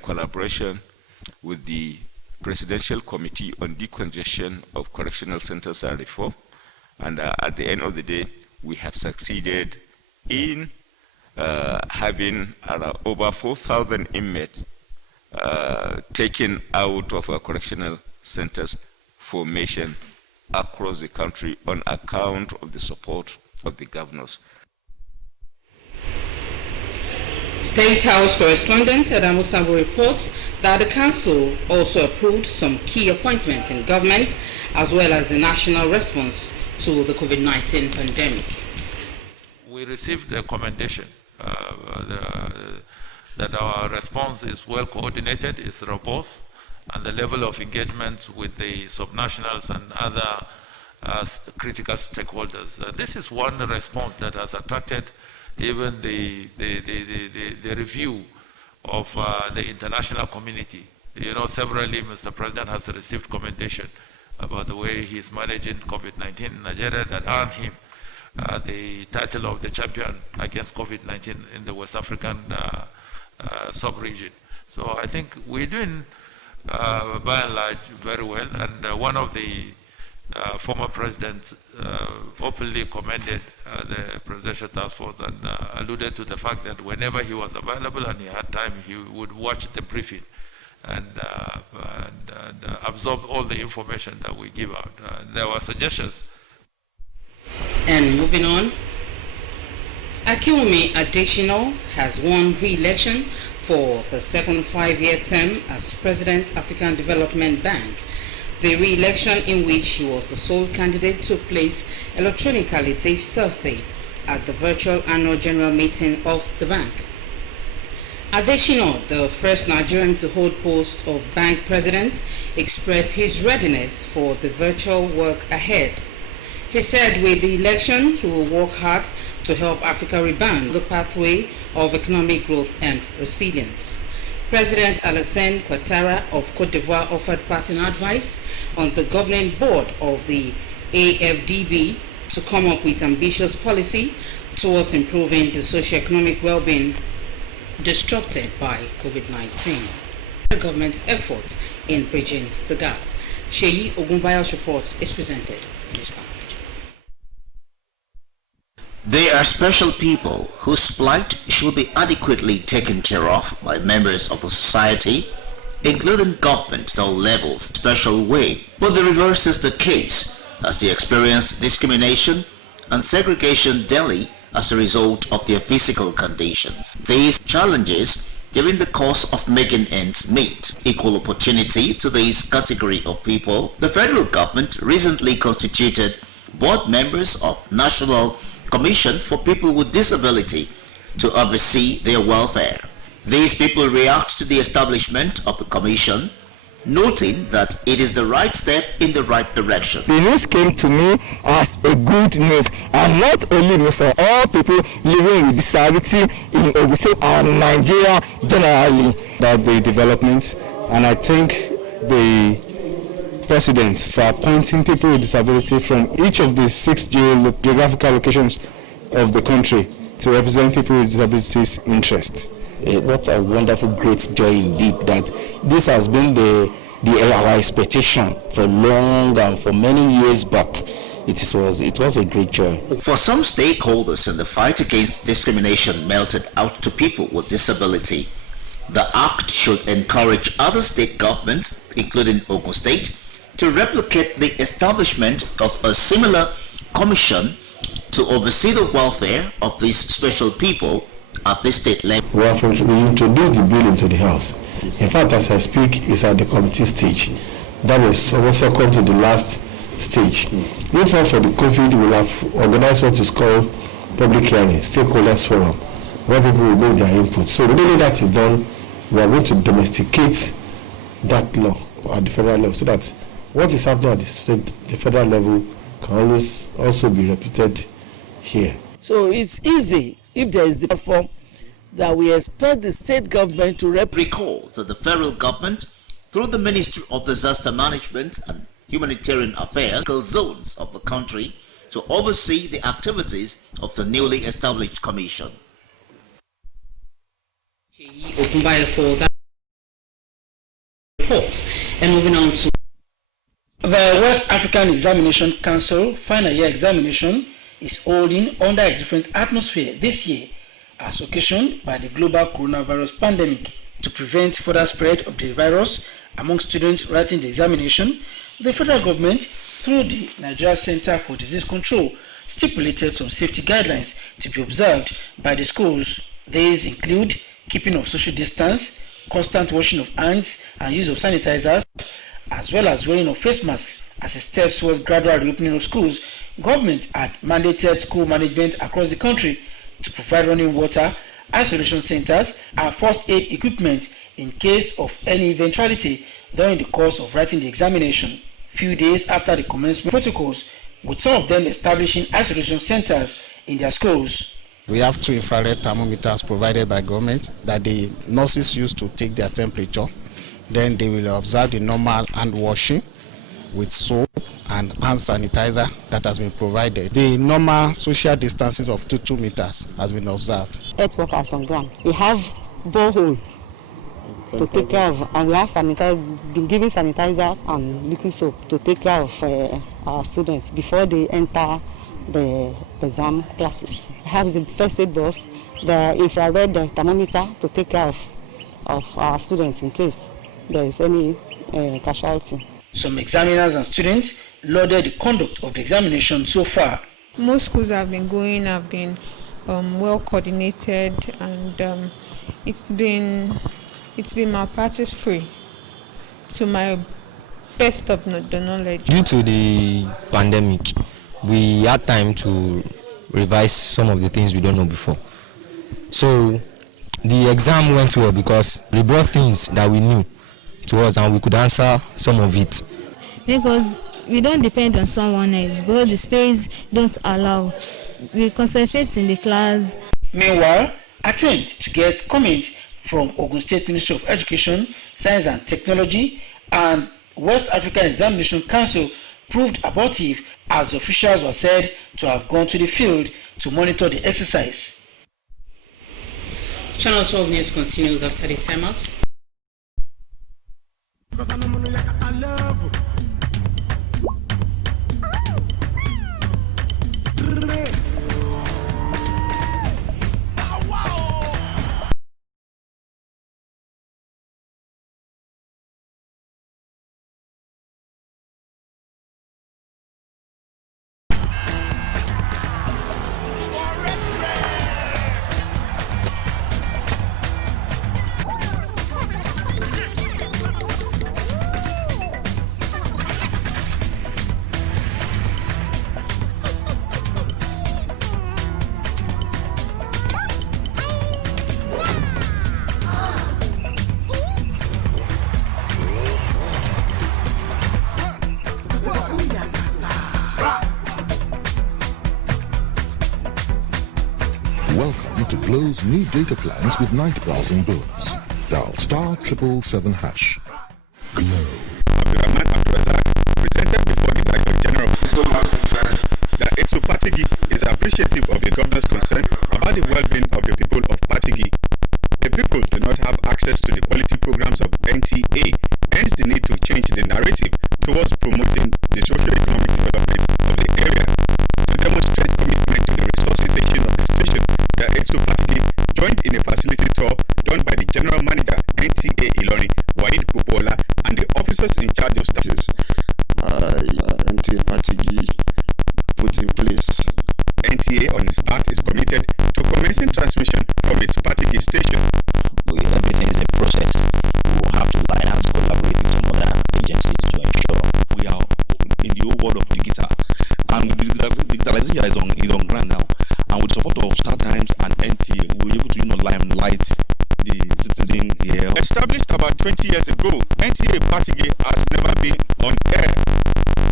in collaboration with the Presidential Committee on Decongestion of Correctional Centers and Reform. And at the end of the day, we have succeeded in having over 4,000 inmates taken out of our correctional centers formation across the country on account of the support of the governors. State House correspondent Nta Abeokuta reports that the council also approved some key appointments in government as well as the national response to the COVID-19 pandemic. We received a commendation that our response is well coordinated, is robust, and the level of engagement with the subnationals and other critical stakeholders. This is one response that has attracted even the review of the international community. You know, severally, Mr. President has received commendation about the way he is managing COVID-19 in Nigeria that earned him the title of the champion against COVID-19 in the West African sub-region. So I think we're doing, by and large, very well. And one of the former presidents openly commended the presidential task force and alluded to the fact that whenever he was available and he had time, he would watch the briefing and absorb all the information that we give out. There were suggestions. And moving on, Nta Abeokuta has won re-election for the second 5-year term as President, African Development Bank. The re-election, in which he was the sole candidate, took place electronically this Thursday at the virtual annual general meeting of the bank. Abeokuta, the first Nigerian to hold post of bank president, expressed his readiness for the virtual work ahead. He said with the election, he will work hard to help Africa rebound the pathway of economic growth and resilience. President Alassane Ouattara of Cote d'Ivoire offered parting advice on the governing board of the AFDB to come up with ambitious policy towards improving the socio-economic well-being disrupted by COVID-19. The government's efforts in bridging the gap. Sheyi Ogunbayo's report is presented in this package. They are special people whose plight should be adequately taken care of by members of the society, including government at all levels, special way. But the reverse is the case, as they experience discrimination and segregation daily as a result of their physical conditions. These challenges during the course of making ends meet equal opportunity to this category of people. The federal government recently constituted board members of National Commission for People with Disability to oversee their welfare. These people react to the establishment of the commission, noting that it is the right step in the right direction. The news came to me as a good news, and not only me, for all people living with disability in Ogun State and Nigeria generally. About the development, and I thank the President for appointing people with disability from each of the 6 geographical locations of the country to represent people with disabilities' interests. What a wonderful, great joy indeed that this has been our expectation for long and for many years back. It was a great joy. For some stakeholders in the fight against discrimination melted out to people with disability, the act should encourage other state governments, including Ogun State, to replicate the establishment of a similar commission to oversee the welfare of these special people at the state level. We introduced the bill into the House. In fact, as I speak, it's at the committee stage. That is also come to the last stage. If not for the COVID, we will have organized what is called public hearing, stakeholders forum, where people will make their input. So the minute that is done, we are going to domesticate that law at the federal level, so that what is happening at the federal level can always also be repeated here. So it's easy if there is the platform that we expect the state government to recall that the federal government, through the Ministry of Disaster Management and Humanitarian Affairs, zones of the country to oversee the activities of the newly established commission. For that. report. And moving on to the West African Examination Council final year examination is holding under a different atmosphere this year, as occasioned by the global coronavirus pandemic. To prevent further spread of the virus among students writing the examination, the federal government, through the Nigeria Center for Disease Control, stipulated some safety guidelines to be observed by the schools. These include keeping of social distance, constant washing of hands and use of sanitizers, as well as wearing of face masks. As a step towards gradual reopening of schools, government had mandated school management across the country to provide running water, isolation centers, and first aid equipment in case of any eventuality during the course of writing the examination. Few days after the commencement protocols, with some of them establishing isolation centers in their schools. We have 2 infrared thermometers provided by government that the nurses use to take their temperature. Then they will observe the normal hand washing with soap and hand sanitizer that has been provided. The normal social distancing of 2 meters has been observed. Health workers on ground, we have borehole to take care of, and we have been giving sanitizers and liquid soap to take care of our students before they enter the exam classes. We have the first aid box, the infrared thermometer to take care of our students in case there is any casualty. Some examiners and students lauded the conduct of the examination so far. Most schools have been well coordinated, and it's been malpractice free to my best of the knowledge. Due to the pandemic, we had time to revise some of the things we don't know before. So the exam went well because we brought things that we knew to us and we could answer some of it. Because we don't depend on someone else, because the space don't allow. We concentrate in the class. Meanwhile, attempts to get comments from Ogun State Ministry of Education, Science and Technology and West African Examination Council proved abortive, as officials were said to have gone to the field to monitor the exercise. Channel 12 News continues after this time out. Welcome to Glo's new data plans with night browsing bonus. Dial *777#. Glo. Presented before the Director General that Etsu Patigi is appreciative of the governor's concern about the well-being of the people of Patigi. The people do not have access to the quality programs of NTA, hence the need to change the narrative towards promoting the socio-economic development of the area. To demonstrate commitment to the resuscitation of the station, the Etsu Patigi joined in a facility tour done by the General Manager, NTA Ilori, Wahid Kupola, and the officers in charge of status. NTA Patigi put in place. NTA on its part is committed to commencing transmission from its Patigi station. Everything is in process. We will have to line hands, collaborate with some other agencies to ensure we are in the whole world of digital. And digitalization is on ground now. And with the support of StarTimes and NTA, we were able to limelight the citizen here. Established about 20 years ago, NTA Patigi has never been on air.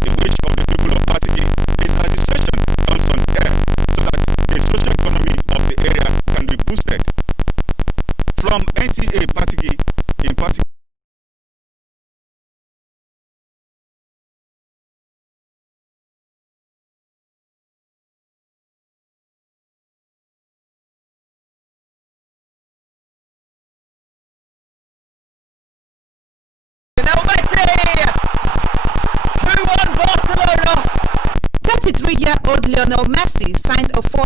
The wish of the people of Patigi is that the station comes on air so that the social economy of the area can be boosted. From NTA Patigi in Patigi. 23-year-old Lionel Messi signed a 4-year